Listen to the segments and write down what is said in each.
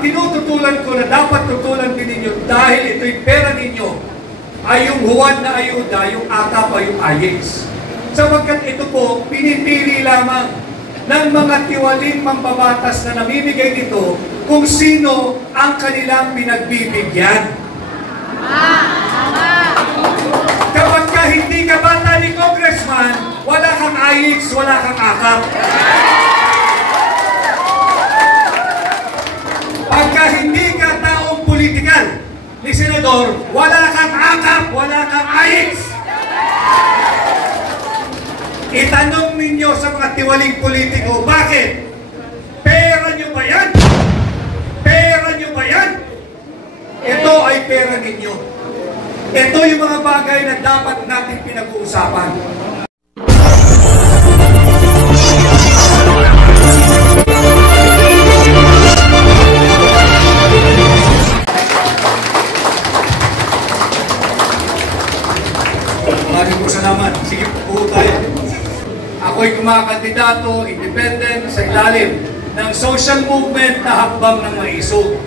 Ang tinututulan ko na dapat tutulan din ninyo dahil ito'y pera ninyo ay yung huwad na ayuda, yung AKAP ay yung IEX. Sapagkat ito po, pinipili lamang ng mga tiwaling mambabatas na namimigay nito kung sino ang kanilang pinagbibigyan. Kapag ka hindi ka bata ni Congressman, wala kang IEX, wala kang AKAP. Pagka hindi ka taong politikal ni Senador, wala kang AKAP, wala kang IEX. Itanong ninyo sa mga tiwaling politiko, bakit? Pera nyo ba yan? Pera nyo ba yan? Ito ay pera ninyo. Ito yung mga bagay na dapat natin pinag-uusapan. Maraming po salamat. Sige po tayo. Ako'y kumakandidato, independent, sa ilalim ng social movement na Hakbang ng Maisog.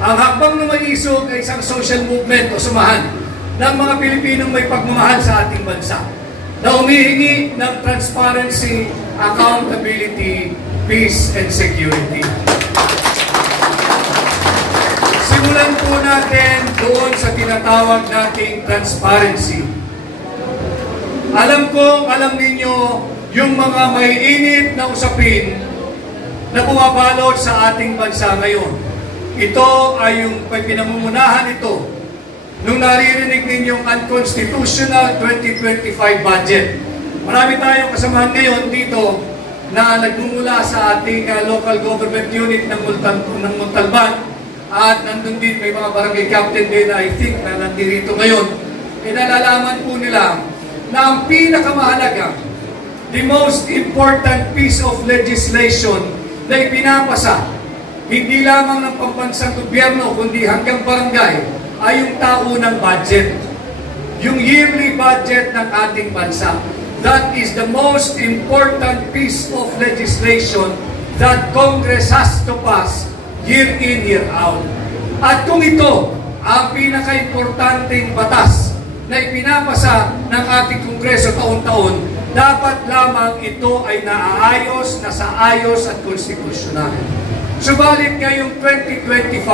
Ang Hakbang ng Maisog ay isang social movement o samahan ng mga Pilipinong may pagmamahal sa ating bansa na humihingi ng transparency, accountability, peace, and security. Simulan po natin doon sa tinatawag nating transparency. Alam ninyo yung mga may init na usapin na bumabalot sa ating bansa ngayon. Ito ay yung pinamumunahan ito nung naririnig ninyong unconstitutional 2025 budget. Marami tayong kasamahan ngayon dito na nagmumula sa ating local government unit ng Montalban at nandun din may mga barangay captain din na I think na nandito ngayon. Pinalalaman po nila na ang pinakamahalaga, the most important piece of legislation na ipinapasa, hindi lamang ng pambansang gobyerno, kundi hanggang barangay, ay yung taunang budget. Yung yearly budget ng ating bansa. That is the most important piece of legislation that Congress has to pass year in, year out. At kung ito ang pinaka-importanting batas na ipinapasa ng ating Kongreso taon-taon, dapat lamang ito ay naaayos, nasaayos at konstitusyonal. Subalit ngayong 2025,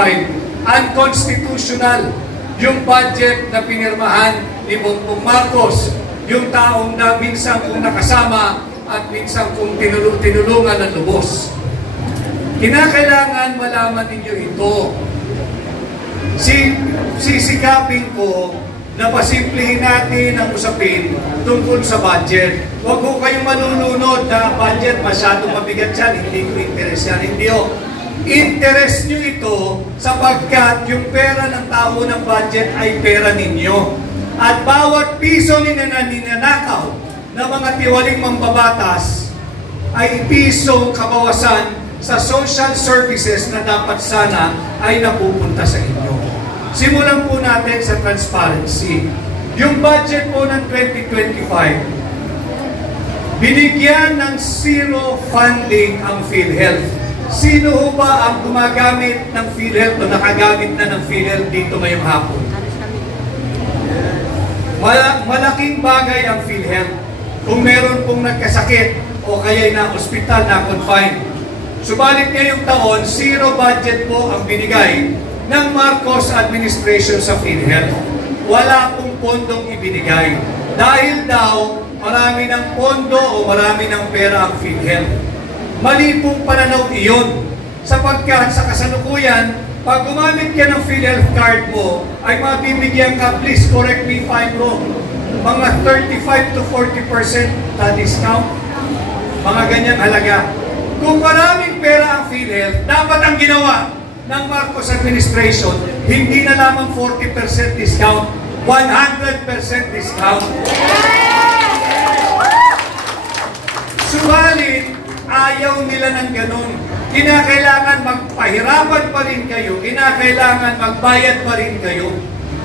unconstitutional yung budget na pinirmahan ni Bongbong Marcos, yung taong na minsan kong nakasama at minsan kong tinulungan ng lubos. Kinakailangan malaman ninyo ito. Sisikapin ko na pasimplihin natin ang usapin tungkol sa budget. Huwag ko kayong malulunod na budget, masyadong mabigat yan, hindi ko interest yan. Hindi o. Interest nyo ito sapagkat yung pera ng tao ng budget ay pera ninyo. At bawat piso ninanakaw ng mga tiwaling mambabatas ay pisong kabawasan sa social services na dapat sana ay napupunta sa inyo. Simulan po natin sa transparency. Yung budget po ng 2025, binigyan ng zero funding ang PhilHealth. Sino ho ba ang gumagamit ng PhilHealth o nakagamit na ng PhilHealth dito ngayong hapon? Malaking bagay ang PhilHealth. Kung meron pong nagkasakit o kaya'y na ospital, na confined. Subalit ngayong taon, zero budget po ang binigay ng Marcos administration sa PhilHealth. Wala pong pondong ibinigay. Dahil daw, marami ng pondo o marami ng pera ang PhilHealth. Mali pong pananaw iyon. Sapagkat sa kasalukuyan, pag gumamit ka ng PhilHealth card mo, ay mabibigyan ka, please correct me if I'm wrong, mga 35 to 40% na discount. Mga ganyang halaga. Kung maraming pera ang PhilHealth, dapat ang ginawa ng Marcos administration, hindi na lamang 40% discount, 100% discount. Subalit, ayaw nila ng ganun. Kinakailangan magpahirapan pa rin kayo, kinakailangan magbayad pa rin kayo.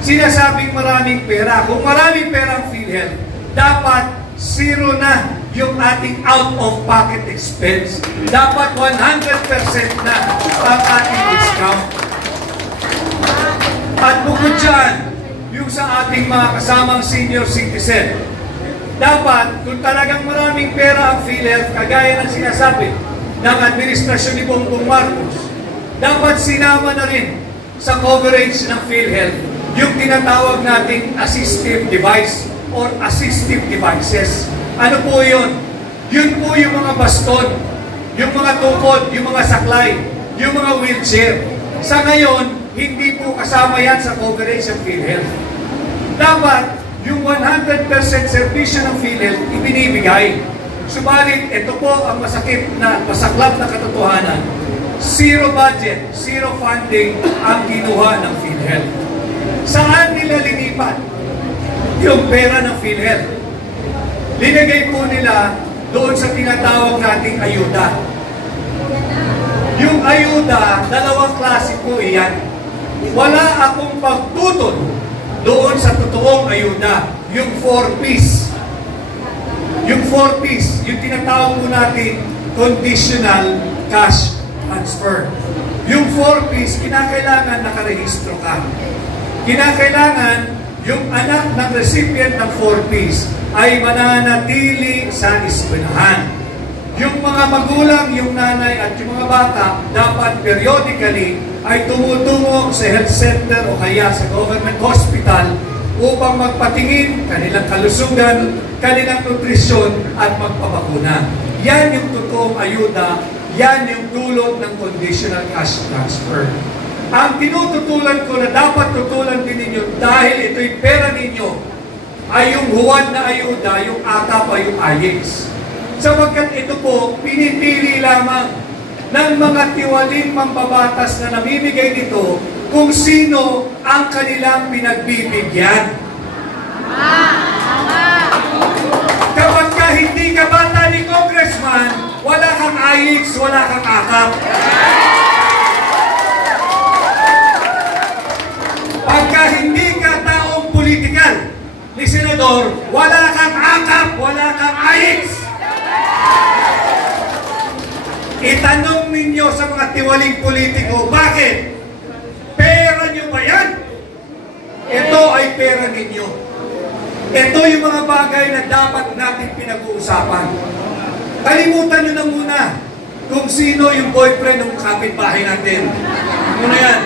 Sinasabing maraming pera. Kung maraming pera ang PhilHealth, dapat zero na yung ating out-of-pocket expense. Dapat 100% na ang ating discount. Bukod dyan, yung sa ating mga kasamang senior citizen, dapat, kung talagang maraming pera ang PhilHealth, kagaya ng sinasabi ng administrasyon ni Bongbong Marcos, dapat sinama na rin sa coverage ng PhilHealth yung tinatawag nating assistive device or assistive devices. Ano po yun? Yun po yung mga baston, yung mga tukod, yung mga saklay, yung mga wheelchair. Sa ngayon, hindi po kasama yan sa coverage ng PhilHealth. Dapat, yung 100% serbisyo ng PhilHealth ibinibigay. Subalit, ito po ang masakit na masaklap na katotohanan. Zero budget, zero funding ang kinuha ng PhilHealth. Saan nila linipat yung pera ng PhilHealth? Linagay po nila doon sa tinatawag nating ayuda. Yung ayuda, dalawang klase po iyan. Wala akong pagtutol doon sa totoong ayuda, yung 4Ps. Yung 4Ps, yung tinatawag po natin conditional cash transfer. Yung 4Ps, kinakailangan nakarehistro ka. Kinakailangan yung anak ng recipient ng 4Ps ay mananatili sa eskwelahan. Yung mga magulang, yung nanay at yung mga bata, dapat periodically ay tumutungo sa health center o kaya sa government hospital upang magpatingin kanilang kalusugan, kanilang nutrisyon at magpabakuna. Yan yung totoong ayuda, yan yung dulot ng conditional cash transfer. Ang tinututulan ko na dapat tutulan din ninyo dahil ito'y pera ninyo ay yung huwad na ayuda, yung AKAP o yung AYEX. Sapagkat ito po, pinipili lamang ng mga tiwaling mambabatas na namimigay nito kung sino ang kanilang pinagbibigyan. Kapag ka hindi ka bata ni Congressman, wala kang AYEX, wala kang AKAP. Pagka hindi ka taong politikal ni Senador, wala kang AKAP, wala kang AYEX. Itanong ninyo sa mga tiwaling politiko, bakit? Pera nyo ba yan? Ito ay pera ninyo. Ito yung mga bagay na dapat natin pinag-uusapan. Kalimutan nyo na muna kung sino yung boyfriend ng kapitbahay natin. Muna yan.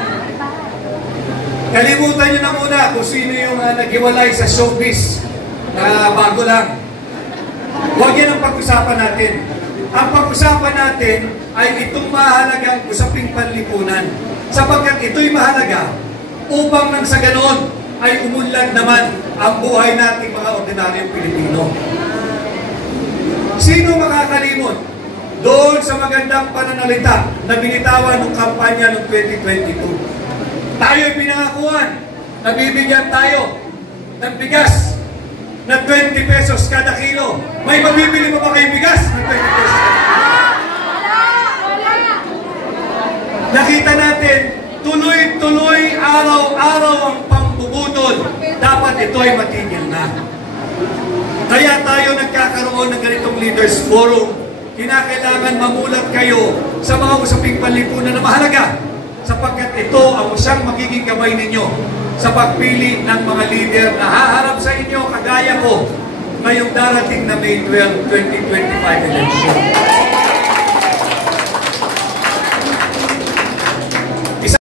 Kalimutan nyo na muna kung sino yung naghiwalay sa showbiz na bago lang. Huwag yan ang pag-usapan natin. Ang pag-usapan natin ay itong mahalagang usaping panlipunan. Sapagkat ito'y mahalaga upang nang sa ganon ay umunlad naman ang buhay nating mga ordinaryong Pilipino. Sino makakalimot doon sa magandang pananalita na binitawan ng kampanya noong 2022? Tayo'y pinangakuan, nabibigyan tayo ng bigas na 20 pesos kada kilo. May mabibili pa ba kayong bigas ng 20 pesos kada kilo? Nakita natin, tuloy-tuloy, araw-araw ang pambubudol. Dapat ito ay matigil na. Kaya tayo nagkakaroon ng ganitong leaders forum. Kinakailangan mamulat kayo sa mga usaping panlipunan na mahalaga, sapagkat ito ang siyang magiging gabay ninyo sa pagpili ng mga leader na haharap sa inyo kagaya ko ngayong darating na May 12, 2025 election.